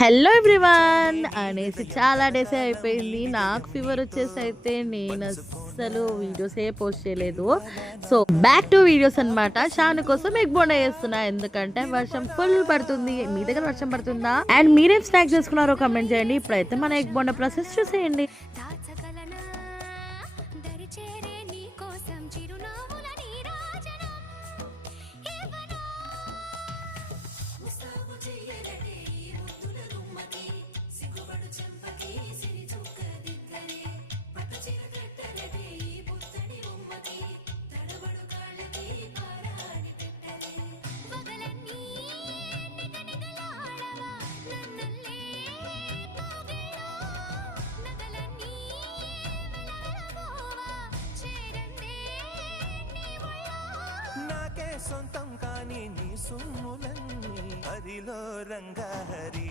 Hello everyone అనేసి చాలా డేసే అయిపోయింది. నాకు ఫీవర్ వచ్చేసి అయితే నేను అస్సలు వీడియోసే పోస్ట్ చేయలేదు. సో బ్యాక్ టు వీడియోస్ అనమాట. షాను కోసం ఎగ్ బోండా చేస్తున్నా, ఎందుకంటే వర్షం ఫుల్ పడుతుంది. మీ దగ్గర వర్షం పడుతుందా? అండ్ మీరేం స్నాక్ చేసుకున్నారో కమెంట్ చేయండి. ఇప్పుడైతే మన ఎగ్ బోండా ప్రాసెస్ చూసేయండి. నాకే సొంతం కాని నీ సుమ్ములన్నీ హరిలో రంగాహరి.